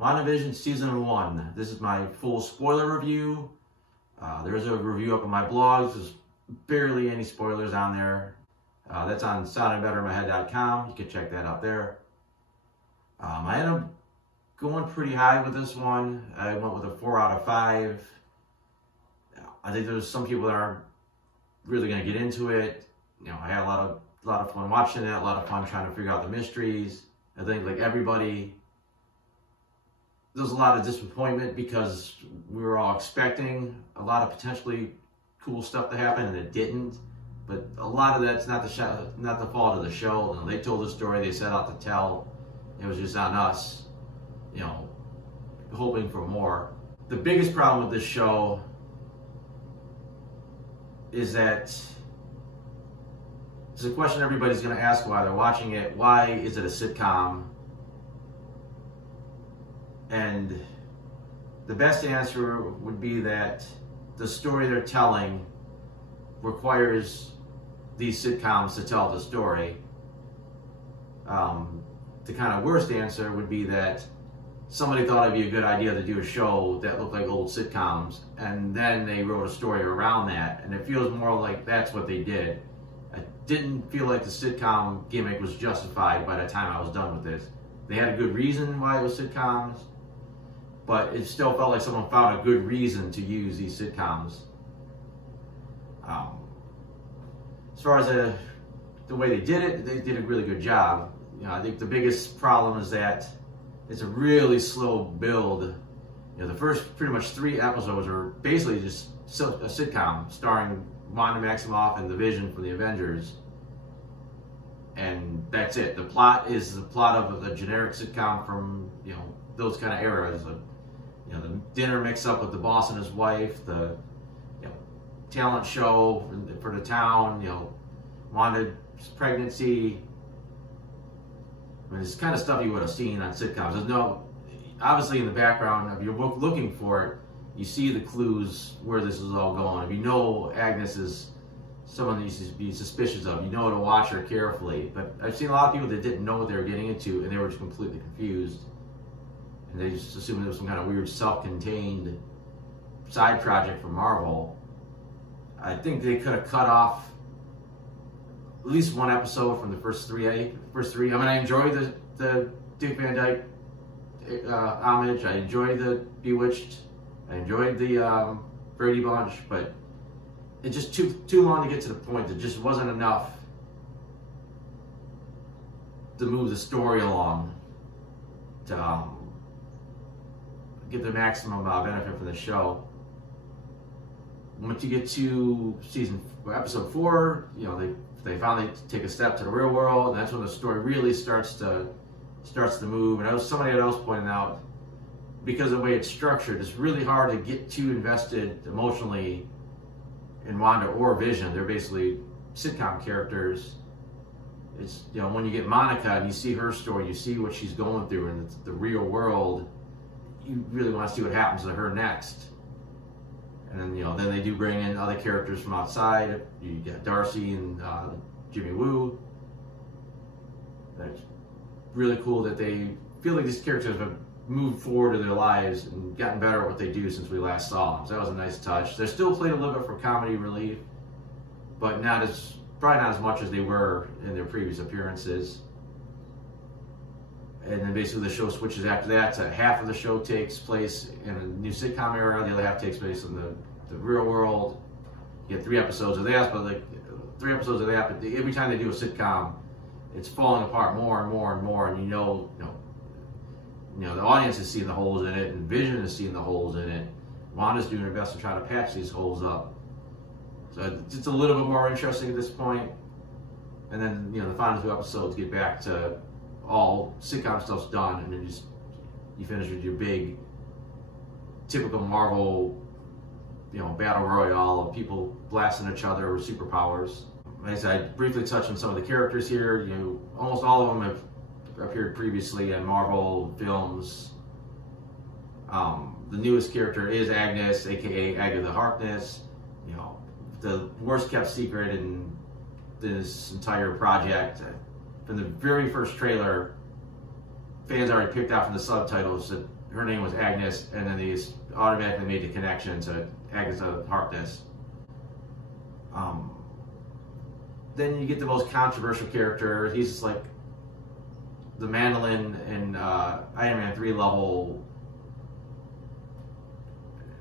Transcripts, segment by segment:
WandaVision Season 1. This is my full spoiler review. There's a review up on my blogs. There's barely any spoilers on there. That's on soundingbettermyhead.com. You can check that out there. I ended up going pretty high with this one. I went with a 4 out of 5. I think there's some people that aren't really going to get into it. You know, I had a lot of fun watching it, a lot of fun trying to figure out the mysteries. I think, like everybody, there's a lot of disappointment because we were all expecting a lot of potentially cool stuff to happen, and it didn't. But a lot of that's not the fault of the show. You know, they told the story they set out to tell. It was just on us, you know, hoping for more. The biggest problem with this show is that it's a question everybody's going to ask while they're watching it. Why is it a sitcom? And the best answer would be that the story they're telling requires these sitcoms to tell the story. The kind of worst answer would be that somebody thought it'd be a good idea to do a show that looked like old sitcoms, and then they wrote a story around that, and it feels more like that's what they did. I didn't feel like the sitcom gimmick was justified by the time I was done with this. They had a good reason why it was sitcoms, but it still felt like someone found a good reason to use these sitcoms. As far as the way they did it, they did a really good job. You know, I think the biggest problem is that it's a really slow build. You know, the first pretty much 3 episodes are basically just a sitcom starring Wanda Maximoff and the Vision from the Avengers, and that's it. The plot is the plot of a generic sitcom from, you know, those kind of eras. You know, the dinner mix-up with the boss and his wife, the, you know, talent show for the town, you know, Wanda's pregnancy. I mean, it's kind of stuff you would have seen on sitcoms. There's no, obviously in the background, if you're looking for it, you see the clues where this is all going. If you know Agnes is someone that you should be suspicious of, you know to watch her carefully. But I've seen a lot of people that didn't know what they were getting into, and they were just completely confused. And they just assumed it was some kind of weird self-contained side project from Marvel. I think they could have cut off at least 1 episode from the first three. I mean, I enjoyed the Dick Van Dyke homage. I enjoyed the Bewitched. I enjoyed the Brady Bunch, but it just took too long to get to the point. There just wasn't enough to move the story along to get the maximum benefit from the show. Once you get to episode 4, you know, they finally take a step to the real world, and that's when the story really starts to move. And somebody else pointed out, because of the way it's structured, it's really hard to get too invested emotionally in Wanda or Vision. They're basically sitcom characters. It's, you know, when you get Monica and you see her story, you see what she's going through in the real world, you really want to see what happens to her next. And then, you know, then they do bring in other characters from outside. You get Darcy and Jimmy Woo. That's really cool that they feel like these characters have moved forward in their lives and gotten better at what they do since we last saw them. So that was a nice touch. They're still played a little bit for comedy relief, but probably not as much as they were in their previous appearances. And then basically the show switches after that to half of the show takes place in a new sitcom era, the other half takes place in the real world. You get 3 episodes of that, but like 3 episodes of that, but every time they do a sitcom, it's falling apart more and more and more, and you know, the audience is seeing the holes in it, and Vision is seeing the holes in it. Wanda's doing her best to try to patch these holes up. So it's a little bit more interesting at this point. And then, you know, the final 2 episodes get back to all sitcom stuff's done, and then you finish with your big, typical Marvel, you know, battle royale of people blasting each other with superpowers. Like I said, I briefly touched on some of the characters here. You know, almost all of them have appeared previously in Marvel films. The newest character is Agnes, aka Agatha Harkness. You know, the worst kept secret in this entire project. From the very first trailer, fans already picked out from the subtitles that her name was Agnes, and then they automatically made the connection to Agnes Harkness. Then you get the most controversial character. He's just like the mandolin in Iron Man 3 level,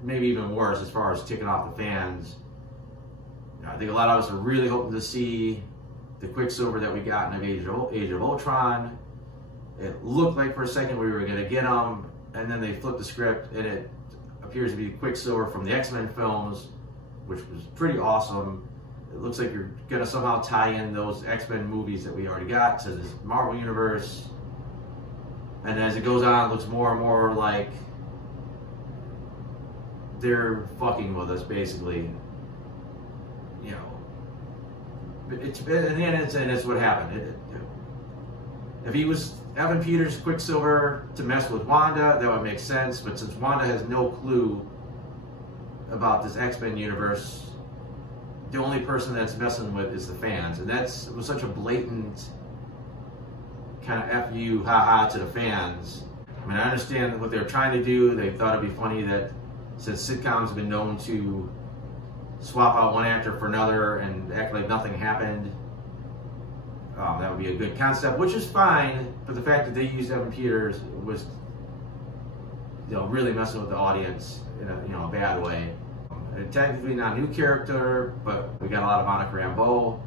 maybe even worse as far as ticking off the fans. I think a lot of us are really hoping to see the Quicksilver that we got in Age of Ultron. It looked like for a second we were going to get him, and then they flipped the script, and it appears to be Quicksilver from the X-Men films, which was pretty awesome. It looks like you're going to somehow tie in those X-Men movies that we already got to this Marvel universe. And as it goes on, it looks more and more like they're fucking with us, basically. You know, it's in the end, it's what happened. If he was Evan Peters' Quicksilver to mess with Wanda, that would make sense. But since Wanda has no clue about this X-Men universe, the only person that's messing with is the fans, and it was such a blatant kind of F you, haha to the fans. I mean, I understand what they're trying to do. They thought it'd be funny that since sitcoms have been known to swap out one actor for another and act like nothing happened, that would be a good concept, which is fine. But the fact that they used Evan Peters was, really messing with the audience in a bad way. Technically not a new character, but we got a lot of Monica Rambeau.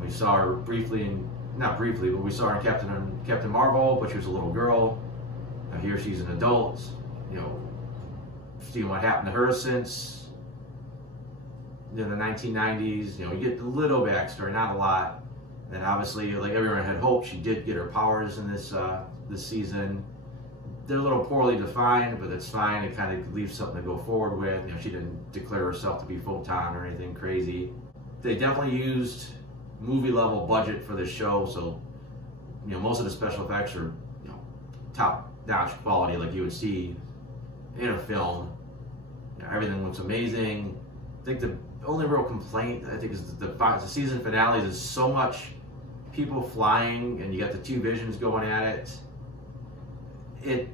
We saw her briefly, not briefly, but we saw her in Captain Marvel, but she was a little girl. Now here she's an adult. Seeing what happened to her since the 1990s. You get a little backstory, not a lot. And obviously, like everyone had hoped, she did get her powers in this season. They're a little poorly defined, but it's fine. It kind of leaves something to go forward with. She didn't declare herself to be full-time or anything crazy. They definitely used movie-level budget for this show, so most of the special effects are top-notch quality, like you would see in a film. Everything looks amazing. I think the only real complaint is the season finales is so much people flying, and you got the two Visions going at it. It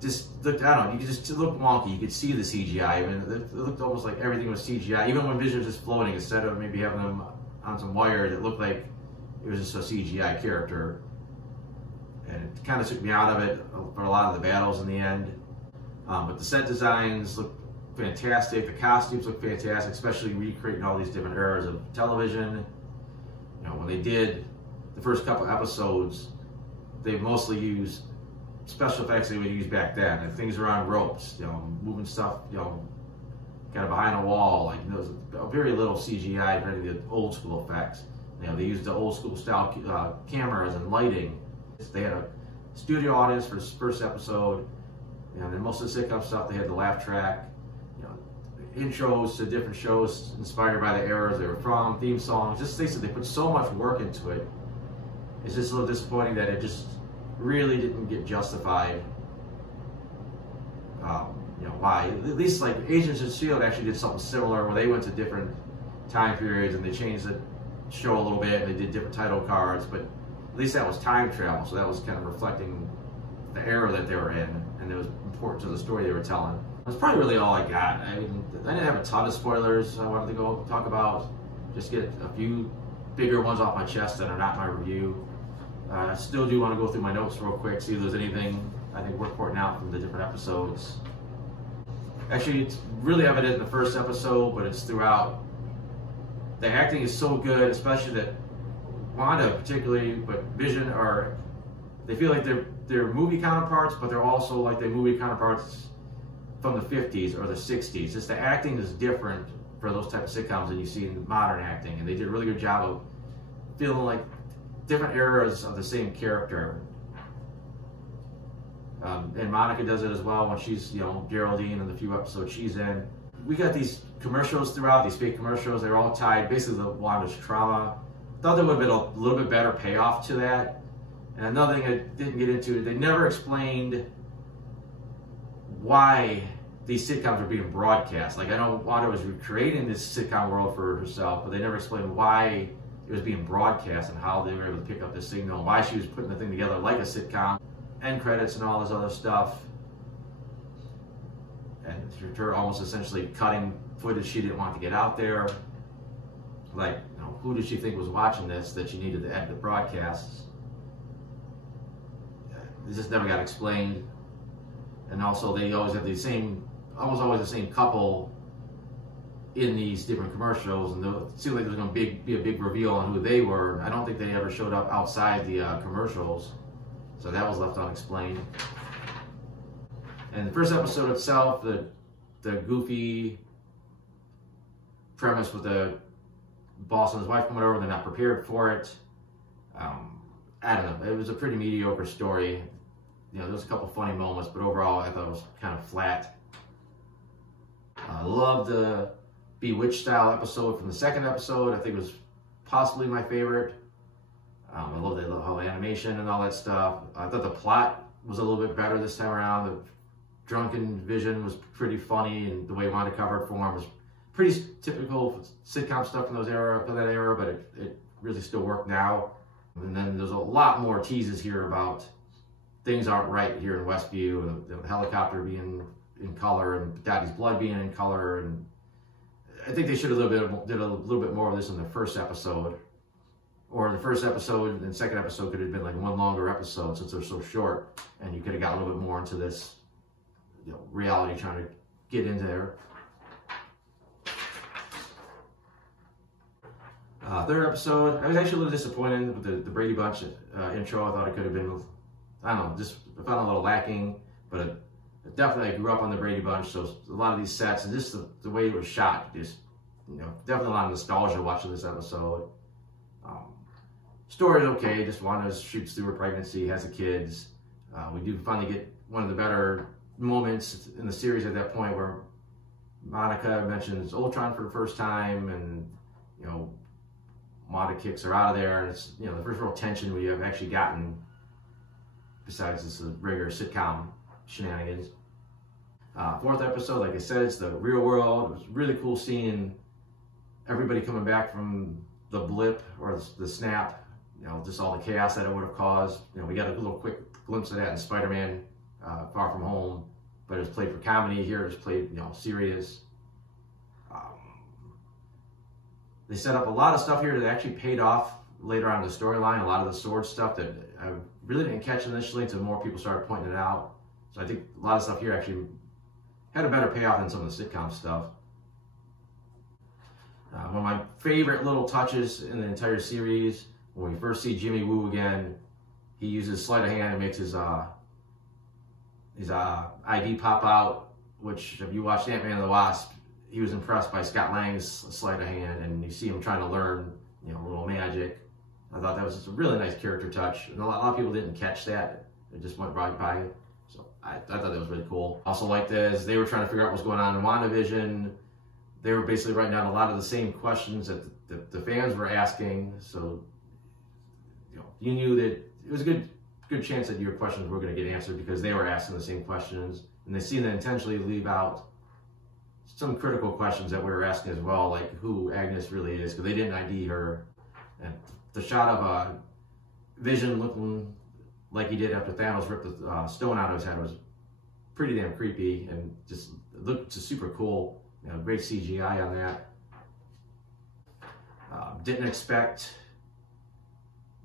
just looked, I don't know, you could just look wonky. You could see the CGI. I mean, it looked almost like everything was CGI. Even when Vision was just floating, instead of maybe having them on some wires, it looked like it was just a CGI character. And it kind of took me out of it for a lot of the battles in the end. But the set designs look fantastic. The costumes look fantastic, especially recreating all these different eras of television. When they did the first couple episodes, they mostly used special effects they would use back then, and things are on ropes, moving stuff, kind of behind a wall, like there was very little CGI for any of the old school effects. They used the old school style cameras and lighting. They had a studio audience for the first episode, and then most of the sitcom stuff they had the laugh track, intros to different shows inspired by the eras they were from, theme songs, just things that they put so much work into it. It's just a little disappointing that it just really didn't get justified. Why? At least like Agents of S.H.I.E.L.D. actually did something similar where they went to different time periods and they changed the show a little bit and they did different title cards, but at least that was time travel, so that was kind of reflecting the era that they were in, and it was important to the story they were telling. That's probably really all I got. I mean, I didn't have a ton of spoilers I wanted to go talk about. Just get a few bigger ones off my chest that are not my review. I still do want to go through my notes real quick, see if there's anything I think worth pointing out from the different episodes. Actually, it's really evident in the first episode, but it's throughout. The acting is so good, especially that Wanda particularly, but Vision they feel like they're movie counterparts, but they're also like their movie counterparts from the 50s or the 60s. Just the acting is different for those type of sitcoms than you see in modern acting, and they did a really good job of feeling like different eras of the same character. And Monica does it as well when she's, Geraldine in the few episodes she's in. We got these commercials throughout, these fake commercials. They're all tied basically to Wanda's trauma. Thought there would have been a little bit better payoff to that. And another thing I didn't get into, they never explained why these sitcoms were being broadcast. Like, I know Wanda was recreating this sitcom world for herself, but they never explained why it was being broadcast and how they were able to pick up this signal, why she was putting the thing together like a sitcom. end credits and all this other stuff. And her almost essentially cutting footage she didn't want to get out there. Like, you know, who did she think was watching this that she needed to edit the broadcasts? It just never got explained. And also, they always have the same, almost always the same couple in these different commercials, and it seemed like there was going to be a big reveal on who they were. I don't think they ever showed up outside the commercials, so that was left unexplained. And the first episode itself, the goofy premise with the boss and his wife coming over, they're not prepared for it. I don't know, it was a pretty mediocre story. You know, there was a couple funny moments, but overall I thought it was kind of flat. I loved the Bewitched style episode from the second episode. I think it was possibly my favorite. I love the whole animation and all that stuff. I thought the plot was a little bit better this time around. The drunken Vision was pretty funny, and the way Wanda covered for him was pretty typical sitcom stuff from that era, but it really still worked now. And then there's a lot more teases here about things aren't right here in Westview, and the helicopter being in color, and Daddy's blood being in color, and I think they should have did a little bit more of this in the first episode, or the first episode and second episode could have been like one longer episode since they're so short, and you could have got a little bit more into this, you know, reality trying to get into there. Third episode, I was actually a little disappointed with the Brady Bunch intro. I thought it could have been, I don't know, just I found it a little lacking, but definitely I grew up on the Brady Bunch, so a lot of these sets and just the way it was shot, just, you know, definitely a lot of nostalgia watching this episode. Story's okay, just Wanda shoots through her pregnancy, has the kids. We do finally get one of the better moments in the series at that point where Monica mentions Ultron for the first time, and, you know, Wanda kicks her out of there, and it's, you know, the first real tension we have actually gotten besides this regular sitcom shenanigans. Fourth episode, like I said, it's the real world. It was really cool seeing everybody coming back from the blip or the snap, you know, just all the chaos that it would have caused. You know, we got a little quick glimpse of that in Spider-Man Far From Home, but it was played for comedy. Here it was played, you know, serious. They set up a lot of stuff here that actually paid off later on in the storyline. A lot of the sword stuff that I really didn't catch initially until more people started pointing it out. So I think a lot of stuff here actually had a better payoff than some of the sitcom stuff. One of my favorite little touches in the entire series, when we first see Jimmy Woo again, he uses sleight of hand and makes his ID pop out, which if you watched Ant-Man and the Wasp, he was impressed by Scott Lang's sleight of hand, and you see him trying to learn, you know, a little magic. I thought that was just a really nice character touch, and a lot of people didn't catch that. It just went right by. So I thought that was really cool. Also liked as they were trying to figure out what's going on in WandaVision, they were basically writing down a lot of the same questions that the fans were asking. So, you know, you knew that it was a good chance that your questions were going to get answered because they were asking the same questions, and they seemed to intentionally leave out some critical questions that we were asking as well, like who Agnes really is, because they didn't ID her. And the shot of Vision looking like he did after Thanos ripped the stone out of his head was pretty damn creepy, and just looked just super cool. You know, great CGI on that. Didn't expect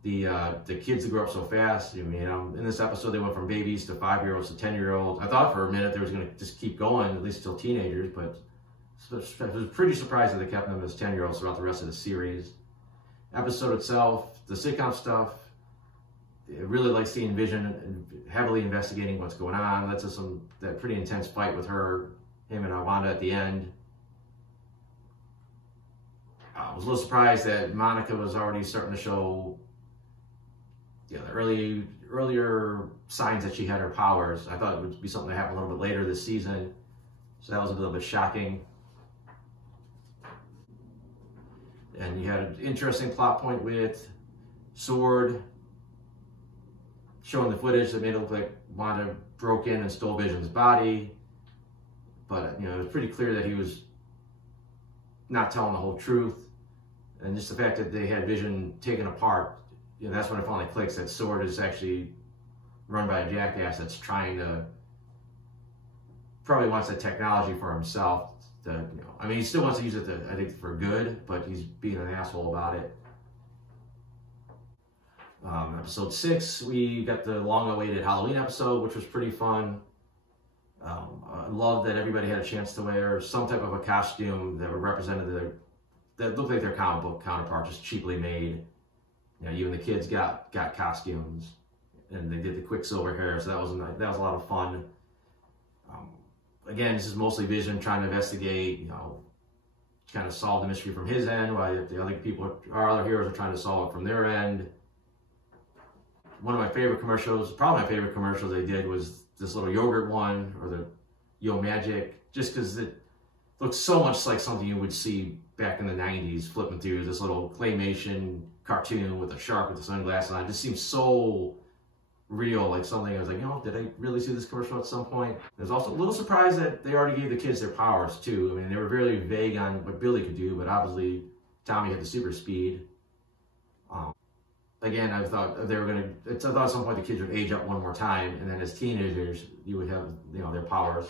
the kids to grow up so fast. I mean, in this episode, they went from babies to 5-year-olds to 10-year-olds. I thought for a minute they was going to just keep going, at least till teenagers, but I was pretty surprised that they kept them as 10-year-olds throughout the rest of the series. Episode itself, the sitcom stuff, I really like seeing Vision heavily investigating what's going on. That's that pretty intense fight with him and Wanda at the end. I was a little surprised that Monica was already starting to show, you know, the earlier signs that she had her powers. I thought it would be something that happened a little bit later this season, so that was a little bit shocking. And you had an interesting plot point with Sword showing the footage that made it look like Wanda broke in and stole Vision's body, but, you know, it was pretty clear that he was not telling the whole truth. And just the fact that they had Vision taken apart, you know, that's when it finally clicks that Sword is actually run by a jackass that's trying to, probably wants the technology for himself. I mean, he still wants to use it, I think, for good, but he's being an asshole about it. Episode 6, we got the long-awaited Halloween episode, which was pretty fun. I love that everybody had a chance to wear some type of a costume that represented that looked like their comic book counterpart, just cheaply made. Even the kids got costumes, and they did the Quicksilver hair, so that was a lot of fun. Again, this is mostly Vision trying to investigate, kind of solve the mystery from his end, while the other people, our other heroes, are trying to solve it from their end. One of my favorite commercials, probably my favorite commercial they did, was this little yogurt one, or the Yo Magic, just because it looks so much like something you would see back in the 90s, flipping through this little claymation cartoon with a shark with the sunglasses on. It just seems so real, like something I was like, did I really see this commercial at some point? I was also a little surprised that they already gave the kids their powers too. I mean, they were very vague on what Billy could do, but obviously Tommy had the super speed. Again, I thought they were I thought at some point the kids would age up one more time, and then as teenagers, you would have, their powers.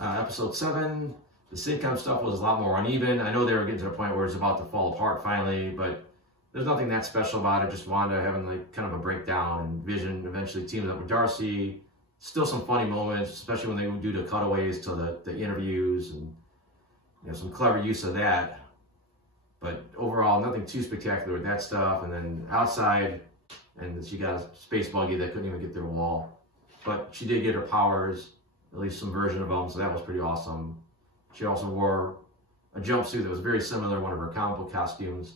Episode 7, the sitcom stuff was a lot more uneven. I know they were getting to the point where it's about to fall apart finally, but there's nothing that special about it. Just Wanda having kind of a breakdown, and Vision eventually teams up with Darcy. Still some funny moments, especially when they do the cutaways to the interviews, and some clever use of that. But overall, nothing too spectacular with that stuff. And then outside, and she got a space buggy that couldn't even get through a wall. But she did get her powers, at least some version of them, so that was pretty awesome. She also wore a jumpsuit that was very similar to one of her comic book costumes.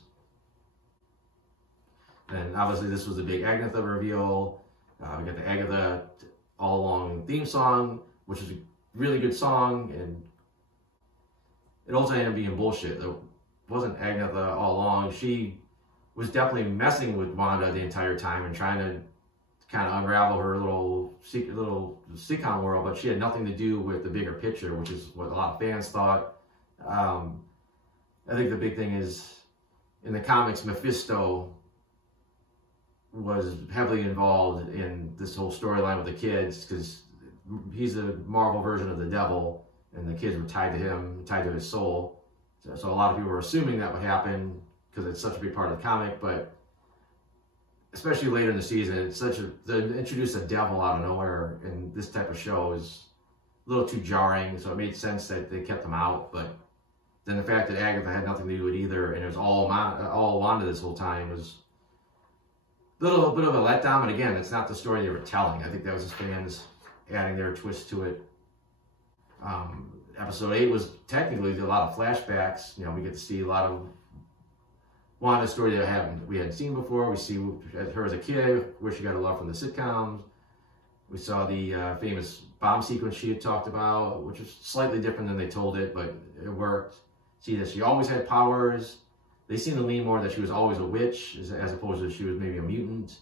And obviously this was the big Agatha reveal. We got the Agatha All Along theme song, which is a really good song, and it also ended up being bullshit. It wasn't Agatha all along. She was definitely messing with Wanda the entire time and trying to kind of unravel her little sitcom world, but she had nothing to do with the bigger picture, which is what a lot of fans thought. I think the big thing is, in the comics, Mephisto was heavily involved in this whole storyline with the kids, because he's a Marvel version of the devil, and the kids were tied to him, tied to his soul. So a lot of people were assuming that would happen because it's such a big part of the comic, but especially later in the season, it's to introduce a devil out of nowhere in this type of show is a little too jarring, so it made sense that they kept them out. But then the fact that Agatha had nothing to do with it either, and it was all Wanda this whole time, was a little bit of a letdown. But again, it's not the story they were telling. I think that was just fans adding their twist to it. Episode 8 was technically a lot of flashbacks. We get to see a lot of Wanda's story that we hadn't seen before. We see her as a kid, where she got a love from the sitcoms. We saw the famous bomb sequence she had talked about, which was slightly different than they told it, but it worked. See that she always had powers. They seem to lean more that she was always a witch, as opposed to she was maybe a mutant.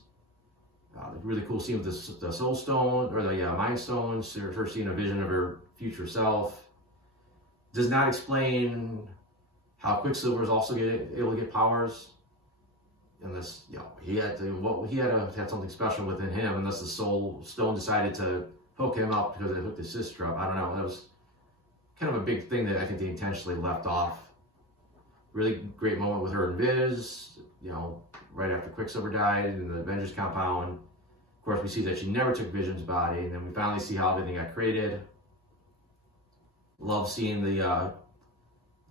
Really cool scene with the Soul Stone, or the Mind Stones, her seeing a vision of her future self. Does not explain how Quicksilver is also able to get powers, unless he had to have something special within him, unless the Soul Stone decided to hook him up because it hooked his sister up. I don't know. That was kind of a big thing that I think they intentionally left off. Really great moment with her and Viz, right after Quicksilver died in the Avengers compound. Of course, we see that she never took Vision's body, and then we finally see how everything got created. Love seeing the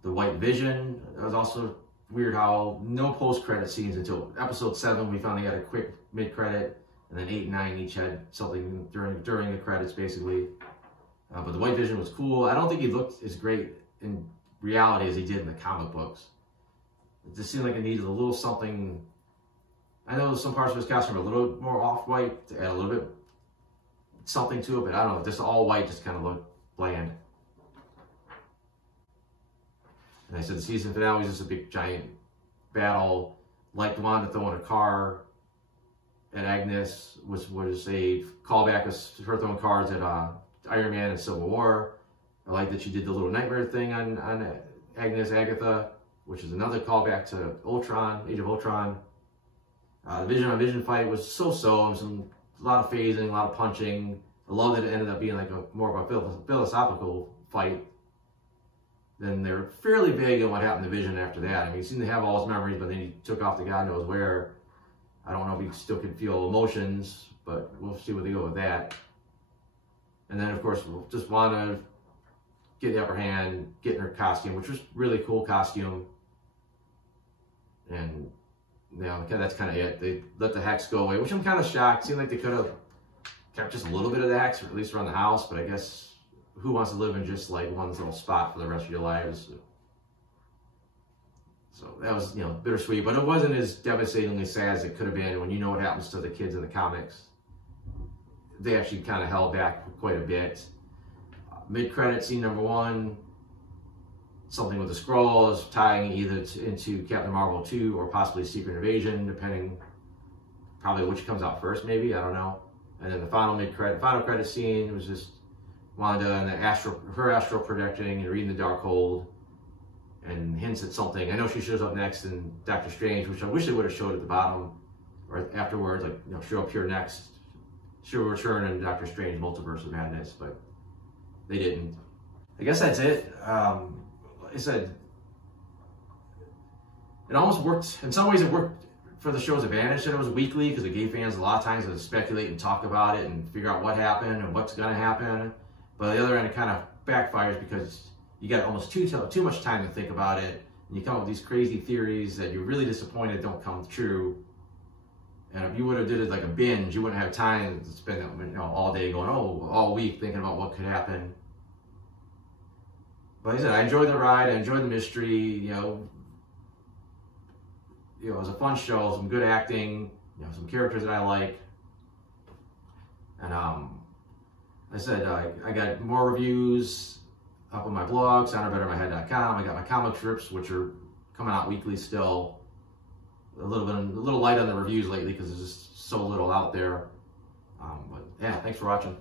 White Vision. It was also weird how no post-credit scenes until episode 7. We finally got a quick mid-credit, and then 8 and 9 each had something during the credits, basically. But the White Vision was cool. I don't think he looked as great in reality as he did in the comic books. It just seemed like it needed a little something. I know some parts of his costume are a little more off-white to add a little bit something to it, but I don't know. Just all white just kind of looked bland. And I said the season finale was just a big giant battle, like the one that throwing a car at Agnes, which was a callback of her throwing cars at Iron Man and Civil War. I like that she did the little nightmare thing on Agatha, which is another callback to Ultron, Age of Ultron. The Vision on Vision fight was so-so. A lot of phasing, a lot of punching. I love that it ended up being like more of a philosophical fight. Then they're fairly vague on what happened to Vision after that. I mean, he seemed to have all his memories, but then he took off to God knows where. I don't know if he still can feel emotions, but we'll see what they go with that. And then, of course, we'll just want to get the upper hand, get in her costume, which was really cool costume. And, you know, that's kind of it. They let the hex go away, which I'm kind of shocked. Seemed like they could have kept just a little bit of the hex, or at least around the house, but I guess who wants to live in just like one little spot for the rest of your lives? So that was, you know, bittersweet, but it wasn't as devastatingly sad as it could have been when you know what happens to the kids in the comics. They actually kind of held back quite a bit. Mid-credit scene number 1, something with the Skrulls tying either into Captain Marvel 2 or possibly Secret Invasion, depending probably which comes out first, maybe, I don't know. And then the final credit scene was just Wanda and her astral projecting and reading the Darkhold, and hints at something. I know she shows up next in Doctor Strange, which I wish they would have showed at the bottom or afterwards, like, you know, she'll appear next. She'll return in Doctor Strange Multiverse of Madness, but they didn't. I guess that's it. Like I said, it almost worked. In some ways, it worked for the show's advantage that it was weekly, because it gave fans a lot of times to speculate and talk about it and figure out what happened and what's going to happen. But on the other end, it kind of backfires because you got almost too much time to think about it, and you come up with these crazy theories that you're really disappointed don't come true. And if you would have did it like a binge, you wouldn't have time to spend, you know, all day going, all week thinking about what could happen. But like I said, I enjoyed the ride. I enjoyed the mystery. You know, it was a fun show. Some good acting. You know, some characters that I like. And like I said, I got more reviews up on my blog, soundarbettermyhead.com. I got my comic strips, which are coming out weekly still. A little light on the reviews lately because there's just so little out there. But yeah, thanks for watching.